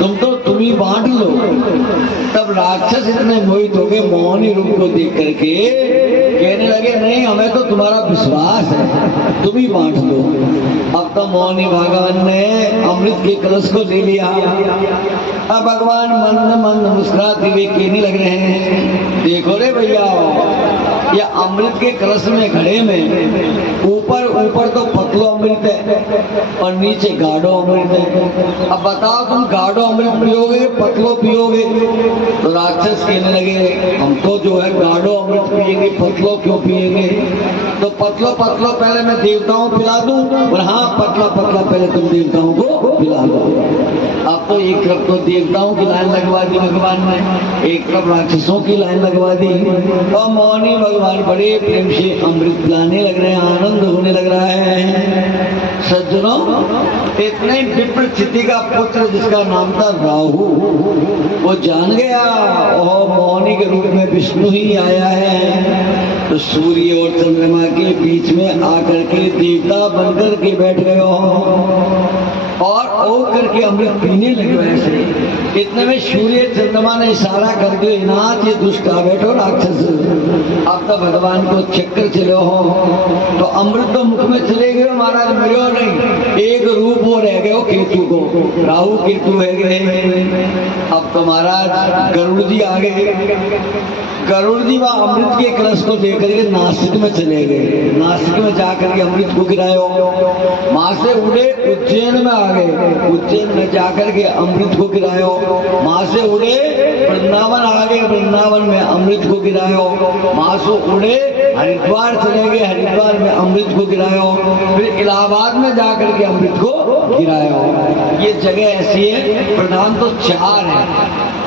तुम ही बांट लो। तब राक्षस इतने मोहित हो गए मोहनी रूप को देख करके, कहने लगे नहीं हमें तो तुम्हारा विश्वास है, तुम ही बांट लो। अब तो मोहनी भगवान ने अमृत के कलश को ले लिया। अब भगवान मंद मंद मुस्कुराते हुए कहने लग रहे हैं, देखो रे भैया, ये अमृत के कलश में घड़े में ऊपर ऊपर तो पतलो अमृत है और नीचे गाढ़ो अमृत है। अब बताओ तुम गाढ़ो अमृत पियोगे पतलो पियोगे? तो राक्षस कहने लगे हम तो जो है गाढ़ो अमृत पिएंगे, पतलो क्यों पिएंगे? तो पतलो पतलो पहले मैं देवताओं को पिला दूं, और हाँ पतला पतला पहले तुम देवताओं को पिला दो। अब तो एक तरफ तो देवताओं की लाइन लगवा दी भगवान ने, एक तरफ राक्षसों की लाइन लगवा दी, और मौनी भगवान बड़े प्रेम से अमृत पिलाने लग रहे हैं, आनंद होने लग रहा है। सज्जनों, इतने विप्र चिति का पुत्र जिसका नाम था राहु, वो जान गया और मौनी के रूप में विष्णु ही आया है। तो सूर्य और चंद्रमा के बीच में आकर के देवता बनकर के बैठ गए और ओ करके अमृत पीने लगे। वैसे इतने में सूर्य चंद्रमा ने इशारा कर दिया, नाथ ये दुष्ट आ बैठो राक्षस, अब तो भगवान को चक्कर चले हो। तो अमृत तो मुख में चले गए महाराज, मिलो नहीं, एक रूप वो रह गए केतु को, राहु केतु है गए। अब तो महाराज गरुड़ जी आ गए। गरुड़ जी वह अमृत के कलश को लेकर के नासिक में चले गए। नासिक में जाकर के अमृत को गिरायो, वहां से उड़े उज्जैन में आ गए। उज्जैन में जाकर के अमृत को गिरायो, वहां से उड़े वृंदावन आ गए। वृंदावन में अमृत को गिरायो, वहां से उड़े हरिद्वार चले गए। हरिद्वार में अमृत को गिरायो, फिर इलाहाबाद में जाकर के अमृत को गिरायो। ये जगह ऐसी है, प्रधान तो 4 है।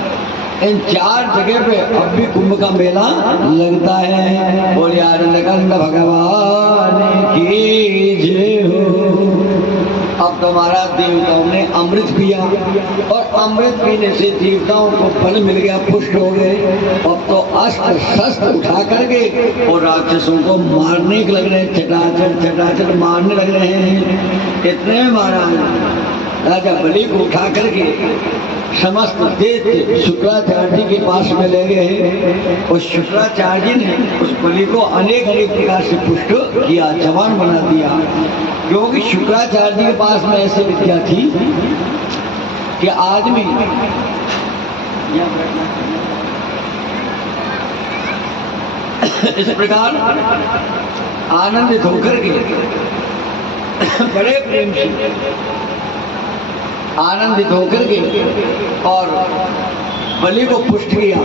इन 4 जगह पे अब भी कुंभ का मेला लगता है। बोलिए आनंदकंद भगवान की जय हो। अब तुम्हारा देवताओं ने अमृत पिया और अमृत पीने से देवताओं को फल मिल गया, पुष्ट हो गए। अब तो अस्त्र शस्त्र उठा करके और राक्षसों को मारने लग रहे हैं, चटाचट मारने लग रहे हैं। इतने में महाराज राजा बलि को उठा करके समस्त दैत्य शुक्राचार्य जी के पास में ले गए और शुक्राचार्य जी ने उस बलि को अनेक प्रकार से पुष्ट किया, जवान बना दिया। क्योंकि शुक्राचार्य जी के पास में ऐसी विद्या थी कि आदमी इस प्रकार आनंदित होकर के बड़े प्रेम से आनंदित होकर के और बलि को पुष्ट किया।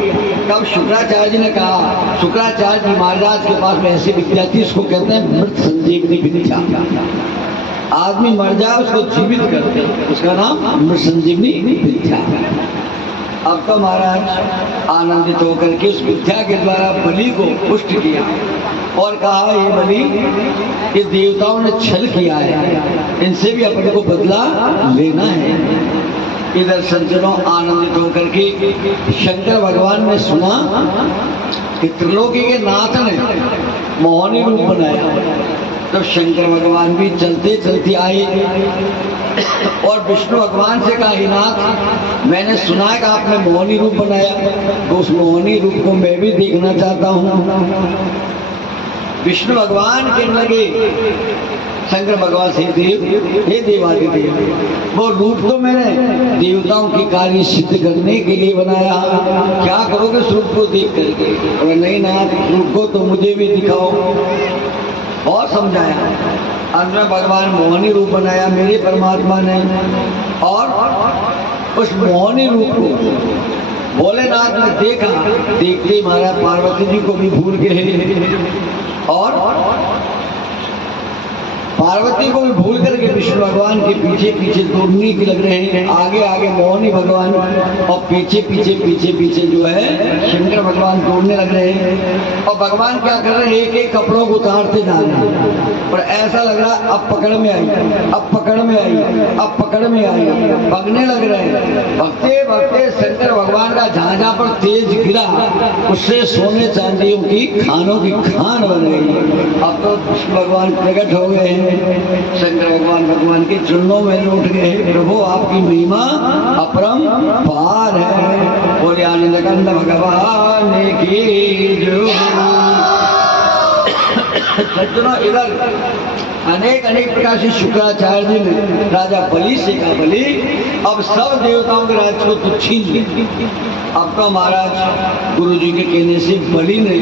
तब शुक्राचार्य जी ने कहा, शुक्राचार्य जी महाराज के पास में ऐसी विद्या थी, इसको कहते हैं मृत संजीवनी विद्या। आदमी मर जाए उसको जीवित करते, उसका नाम मृत संजीवनी विद्या। अब तो महाराज आनंदित होकर के उस विद्या के द्वारा बलि को पुष्ट किया और कहा ये बलि, ये देवताओं ने छल किया है, इनसे भी अपने को बदला लेना है। इधर सज्जनों आनंदित होकर के शंकर भगवान ने सुना कि त्रिलोकी के नाथ ने मोहनी रूप बनाया। तो शंकर भगवान भी चलते चलते आए और विष्णु भगवान से कहा, नाथ मैंने सुना है कि आपने मोहनी रूप बनाया, तो उस मोहनी रूप को मैं भी देखना चाहता हूँ। विष्णु भगवान कहने लगे शंकर भगवान से, देव हे देवादिदेव, वो रूप तो मैंने देवताओं की कार्य सिद्ध करने के लिए बनाया, क्या करोगे इस रूप को देख करके? और नहीं नाथ, रूप को तो मुझे भी दिखाओ। और समझाया, अंत में भगवान मोहनी रूप बनाया मेरे परमात्मा ने, और उस मोहनी रूप को भोलेनाथ ने देखा। देखते महाराज पार्वती जी को भी भूल गए और पार्वती को भी भूल करके विष्णु भगवान के पीछे पीछे दौड़ने की लग रहे हैं। आगे आगे मोहनी भगवान और पीछे पीछे जो है शंकर भगवान दौड़ने लग रहे हैं। और भगवान क्या कर रहे हैं, एक एक कपड़ों को उतारते जा रहे हैं। पर ऐसा लग रहा अब पकड़ में आई, अब पकड़ में आई, अब पकड़ में आई, भगने लग रहे हैं। भगते भगते शंकर भगवान का जहां जहां पर तेज गिरा उससे सोने चांदियों की खानों की खान बन गई। अब तो कृष्ण भगवान प्रकट हो गए हैं, शंकर भगवान के चरणों में लौट गए। प्रभु आपकी महिमा अपरम पार है। बोले आनंद कंद भगवान की जय। सज्जनों, इधर अनेक अनेक प्रकार से शुक्राचार्य जी ने राजा बलि से कहा, बलि अब सब देवताओं के राज को तू छीन ले। अब तो महाराज गुरु जी के कहने से बलि ने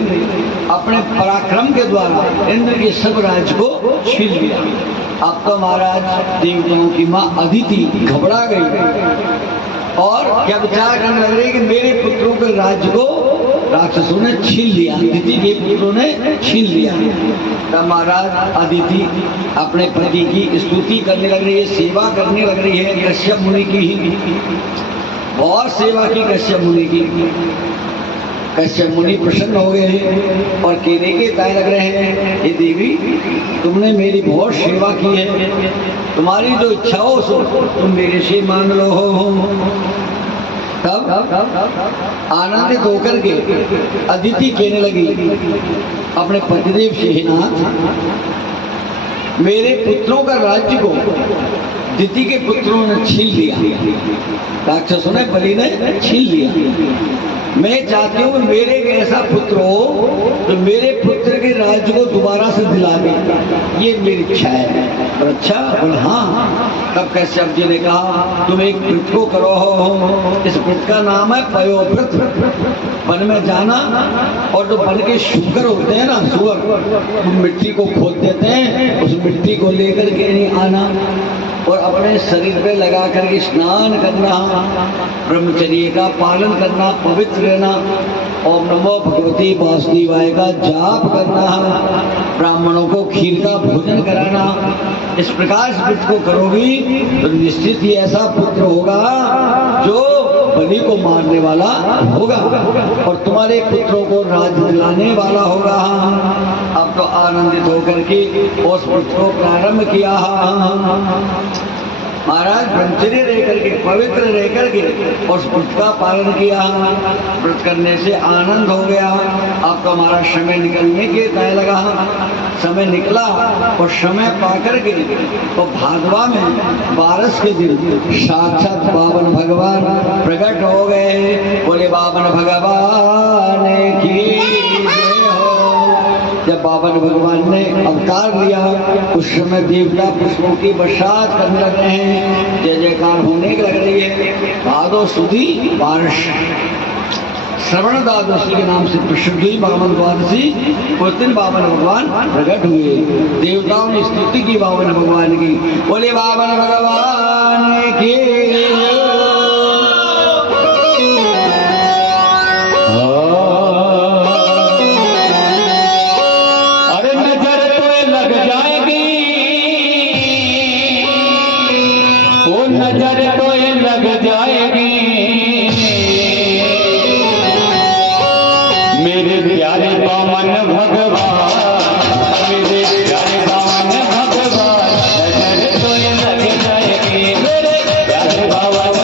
अपने पराक्रम के द्वारा इंद्र के सब राज को छीन लिया। अब तो महाराज देवताओं की माँ अदिति घबरा गई और क्या विचार करने लग रही कि मेरे पुत्रों के राज्य को राक्षसों ने छीन लिया, अदिति के पुत्रों ने छीन लिया। तब महाराज अदिति अपने पति की स्तुति करने लग रही है, सेवा करने लग रही है कश्यप मुनि की। बहुत सेवा की कश्यप मुनि की। कश्यप मुनि प्रसन्न हो गए हैं और कहने के ताए लग रहे हैं, हे देवी तुमने मेरी बहुत सेवा की है, तुम्हारी जो इच्छा हो सो तुम मेरे से मांग लो। तब आनंदित होकर के अदिति कहने लगी अपने पतिदेव से, हे नाथ मेरे पुत्रों का राज्य को दिति के पुत्रों ने छीन लिया, राक्षसों ने बलि ने छीन लिया। मैं चाहती हूँ मेरे एक ऐसा पुत्र हो जो मेरे पुत्र के राज्य को दोबारा से दिला दे, ये मेरी इच्छा है। और अच्छा और हाँ। तब कश्यप जी ने कहा तुम एक व्रत को करो हो, इस व्रत का नाम है पयोव्रत। वन में जाना और जो वन के शुकर होते हैं ना, सुअर, वो मिट्टी को खोद देते हैं, उस मिट्टी को लेकर के नहीं आना और अपने शरीर पे लगा करके स्नान करना, ब्रह्मचर्य का पालन करना, पवित्र रहना, ओम नमो भगवती वासुदेवाय का जाप करना, ब्राह्मणों को खीर का भोजन कराना। इस प्रकार से व्रत को करोगी तो निश्चित ही ऐसा पुत्र होगा जो बलि को मारने वाला होगा और तुम्हारे पुत्रों को राज्य दिलाने वाला होगा। अब तो आनंदित होकर के उस व्रत को प्रारंभ किया। महाराज ब्रह्मचर्य रह करके, पवित्र रह करके उस व्रत का पालन किया। व्रत करने से आनंद हो गया। अब तो हमारा समय निकलने के तय लगा। समय निकला और समय पाकर के तो भादवा में बारस के दिन साक्षात बावन भगवान प्रकट हो गए। बोले बावन भगवान की जय हो। जब बावन भगवान ने अवतार लिया उस समय देवता पुष्पों की बरसात करने लग रहे हैं, जय जयकार होने लग रही है। भादो सुदी बारिश, श्रवण द्वादशी के नाम से प्रसिद्ध हुई बावन द्वादशी। उस दिन बावन भगवान प्रकट हुए। देवताओं ने स्तुति की बावन भगवान की। बोले बावन भगवान की। अरे नजर तो लग जाएगी, वो नजर तो लग जाएगी मेरे प्यारे बामन भगवान, मेरे प्यारे बामन भगवान, नजर तो लग जाएगी मेरे प्यारे बामन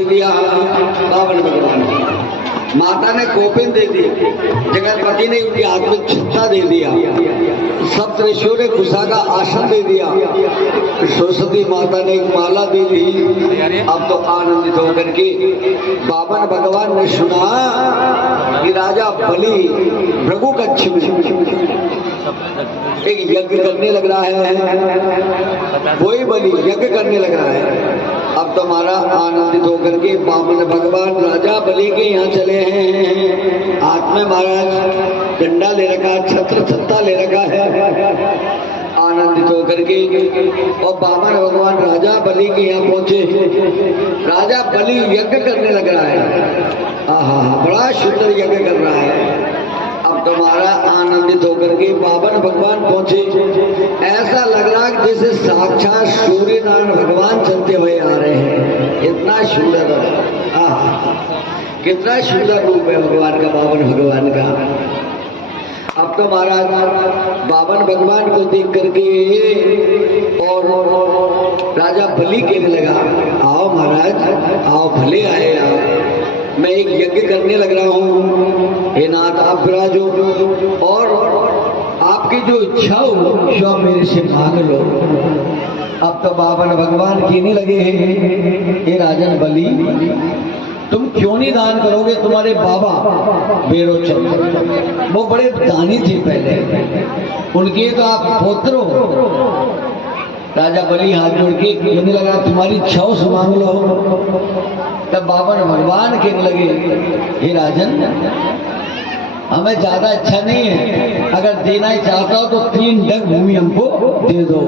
दे दिया बावन भगवान को, माता ने कोपिन दे दी, जगतपति ने उनके हाथ में छत्ता दे दिया, सप्त ऋषियों ने कुशा का आसन दे दिया, सरस्वती माता ने एक माला दे दी। अब तो आनंदित होकर के बावन भगवान ने सुना कि राजा बलि भृगु कच्छ में एक यज्ञ करने लग रहा है, वही बलि यज्ञ करने लग रहा है। अब तो हमारा आनंदित होकर के बामन भगवान राजा बलि के यहाँ चले हैं, हाथ में महाराज डंडा ले रखा है, छत्र छत्ता ले रखा है, आनंदित होकर के और बामन भगवान राजा बलि के यहाँ पहुंचे। राजा बलि यज्ञ करने लग रहा है, आहा बड़ा सुंदर यज्ञ कर रहा है। अब तुम्हारा आनंदित होकर के बावन भगवान पहुंचे, ऐसा लग रहा है जैसे साक्षात सूर्य नारायण भगवान चलते हुए आ रहे हैं, इतना सुंदर, कितना सुंदर रूप है भगवान का, बावन भगवान का। अब तो महाराज बावन भगवान को देख करके और राजा बलि कहने लगा, आओ महाराज आओ, भले आए आप, मैं एक यज्ञ करने लग रहा हूँ, हे नाथ आप विराजो और आपकी जो इच्छा हो जो मेरे से मांग लो। अब तो बावन भगवान कहने लगे हैं, हे राजन बलि तुम क्यों नहीं दान करोगे? तुम्हारे बाबा बेरोचन वो बड़े दानी थे पहले, उनके तो आप पुत्र हो। राजा बलि हाथ जोड़ के कहने लगा, तुम्हारी इच्छा से मांग लो। तब बावन भगवान कहने लगे, हे राजन हमें ज्यादा इच्छा नहीं है, अगर देना ही चाहता हो तो 3 डग भूमि हमको दे दो,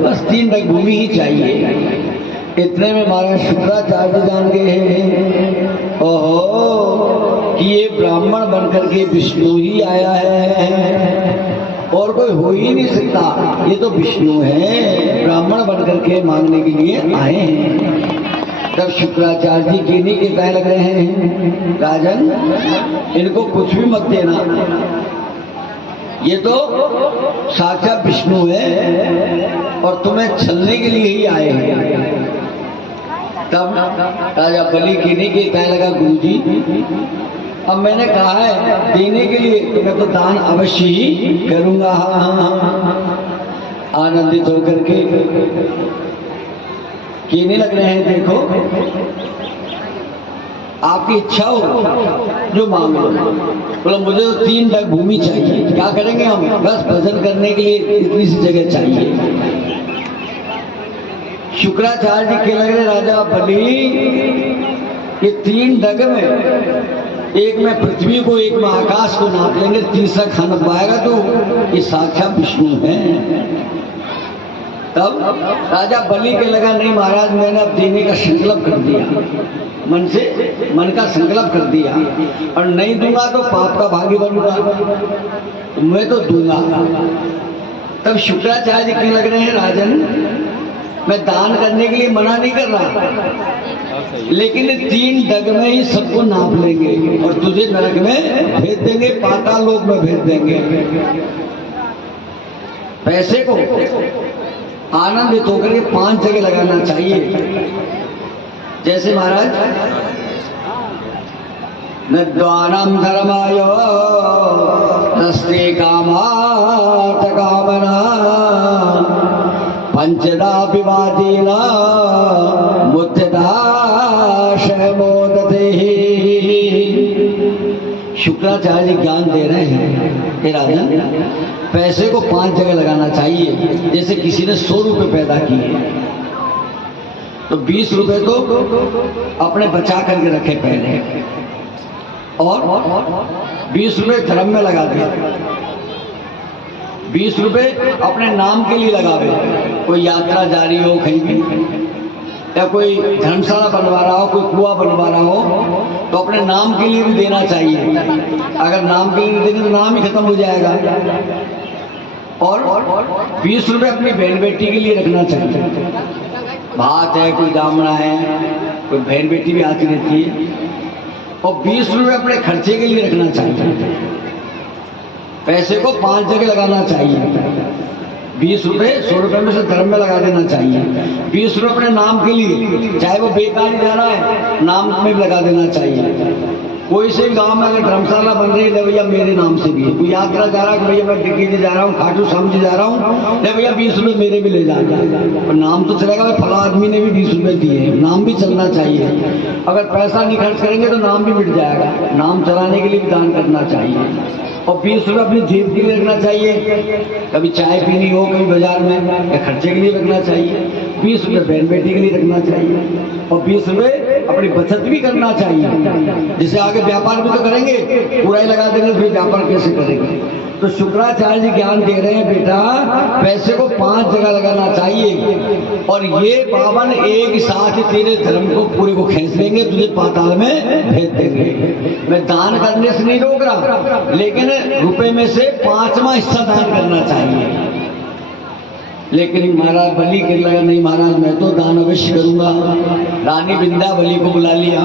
बस 3 डग भूमि ही चाहिए। इतने में महाराज शुक्राचार्य जान गए हैं, ओहो कि ये ब्राह्मण बनकर के विष्णु ही आया है और कोई हो ही नहीं सकता, ये तो विष्णु है, ब्राह्मण बनकर के मांगने के लिए आए हैं। तब शुक्राचार्य जी कहने के कहने लग रहे हैं, राजन इनको कुछ भी मत देना, ये तो साक्षात विष्णु है और तुम्हें छलने के लिए ही आए हैं। तब राजा बलि कहने के कहने लगा, गुरुजी अब मैंने कहा है देने के लिए तो मैं तो दान अवश्य ही करूंगा। आनंदित होकर के कहने लग रहे हैं, देखो आपकी इच्छा हो जो मांग लो। बोला मुझे तो 3 डग भूमि चाहिए, क्या करेंगे हम? बस भजन करने के लिए इतनी सी जगह चाहिए। शुक्राचार्य जी के लग रहे, राजा बलि ये 3 डग में, एक में पृथ्वी को एक में आकाश को नाप लेंगे, तीसरा खाना पाएगा तो ये साक्षात विष्णु है। तब राजा बलि के लगा, नहीं महाराज मैंने अब देने का संकल्प कर दिया, मन का संकल्प कर दिया और नहीं दूंगा तो पाप का भागी बनूंगा, तो मैं तो दूंगा। तब शुक्राचार्य जी कहने लग रहे हैं, राजन मैं दान करने के लिए मना नहीं कर रहा, लेकिन 3 डग में ही सबको नाप लेंगे और तुझे नरक में भेज देंगे, पाताल लोक में भेज देंगे। पैसे को आनंदित होकर के 5 जगह लगाना चाहिए। जैसे महाराज नद्वानम धर्माय नस्ते कामार्थ कामना पंचदा विवादीना मुद्दाशय मोदते। शुक्राचार्य जी ज्ञान दे रहे हैं, हे राजन पैसे को 5 जगह लगाना चाहिए। जैसे किसी ने 100 रुपए पैदा किए तो 20 रुपए तो अपने बचा करके रखे पहले और 20 रुपए धर्म में लगा दिया, 20 रुपए अपने नाम के लिए लगावे, कोई यात्रा जारी हो कहीं भी या कोई धर्मशाला बनवा रहा हो, कोई कुआं बनवा रहा हो तो अपने नाम के लिए भी देना चाहिए। अगर नाम के लिए देंगे तो नाम ही खत्म हो जाएगा। और 20 रुपए अपनी बहन बेटी के लिए रखना चाहिए। भात है, कोई दामड़ा है, कोई बहन बेटी भी आती रहती है। और 20 रुपए अपने खर्चे के लिए रखना चाहिए। पैसे को 5 जगह लगाना चाहिए। 20 रुपए 100 रुपए में से धर्म में लगा देना चाहिए। 20 रुपए अपने नाम के लिए, चाहे वो बेकार ही जा रहा है, नाम में भी लगा देना चाहिए। कोई से भी गांव में अगर धर्मशाला बन रही है, भैया मेरे नाम से भी है। कोई यात्रा जा रहा है, भैया मैं टिक्की जी जा रहा हूँ, खाटू श्याम जी जा रहा हूँ, भैया 20 रुपए मेरे भी ले जाना। और नाम तो चलेगा, भाई फला आदमी ने भी 20 रुपए दिए, नाम भी चलना चाहिए। अगर पैसा नहीं खर्च करेंगे तो नाम भी मिट जाएगा। नाम चलाने के लिए भी दान करना चाहिए। और 20 रुपए अपनी जेब के लिए रखना चाहिए, कभी चाय पीनी हो कभी बाजार में, या खर्चे के लिए रखना चाहिए। 20 रुपए बहन बेटी के लिए रखना चाहिए। और 20 रुपए अपनी बचत भी करना चाहिए। जैसे आगे व्यापार भी तो करेंगे, पूरा ही लगा देंगे फिर व्यापार कैसे करेंगे। तो शुक्राचार्य जी ज्ञान दे रहे हैं, बेटा पैसे को 5 जगह लगाना चाहिए, और ये पावन एक साथ ही तेरे धर्म को पूरे को खींच लेंगे, तुझे पाताल में भेज देंगे। मैं दान करने से नहीं रोक रहा, लेकिन रुपए में से 5वां हिस्सा दान करना चाहिए। लेकिन महाराज बलि के लगा, नहीं महाराज मैं तो दान अवश्य करूंगा। रानी विंध्यावली को बुला लिया,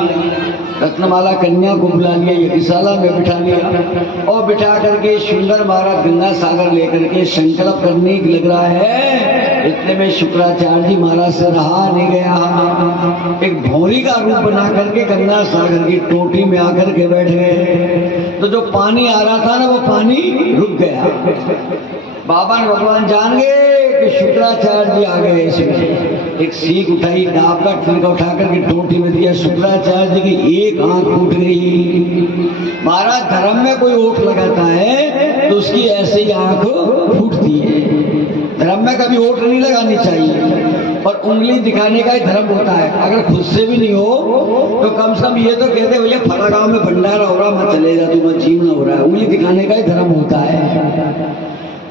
रत्नमाला कन्या को बुला लिया, यज्ञशाला में बिठा लिया, और बिठा करके सुंदर महाराज गंगा सागर लेकर के संकल्प करने लग रहा है। इतने में शुक्राचार्य जी महाराज से रहा नहीं गया, एक भौरी का रूप बना करके गंगा सागर की टोटी में आकर के बैठ गए। तो जो पानी आ रहा था ना, वो पानी रुक गया। बाबा ने भगवान जान गए कि शुक्राचार्य जी आ गए। इसमें एक सीख उठाई, डाब का ठिलका उठा करके टोटी में दिया। शुक्राचार्य जी की एक आंख फूट गई। महाराज धर्म में कोई ओठ लगाता है तो उसकी ऐसे ही आंख फूटती है। धर्म में कभी ओठ नहीं लगानी चाहिए, और उंगली दिखाने का ही धर्म होता है। अगर खुद से भी नहीं हो तो कम से कम ये तो कहते भैया फला गांव में भंडारा हो रहा, मैं चले जा, तू मैं चीमना हो रहा है। उंगली दिखाने का ही धर्म होता है।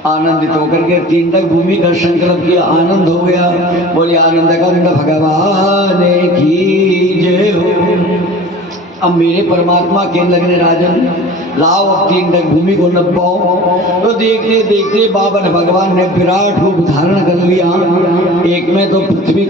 आनंदित होकर के 3 तक भूमि का संकल्प किया, आनंद हो गया। बोले आनंद का भगवान की जय हो। अब मेरे परमात्मा के लगने राजन, लाओ अब 3 तक भूमि को नपाओ। तो देखते देखते बाबा भगवान ने विराट रूप धारण कर लिया। एक में तो पृथ्वी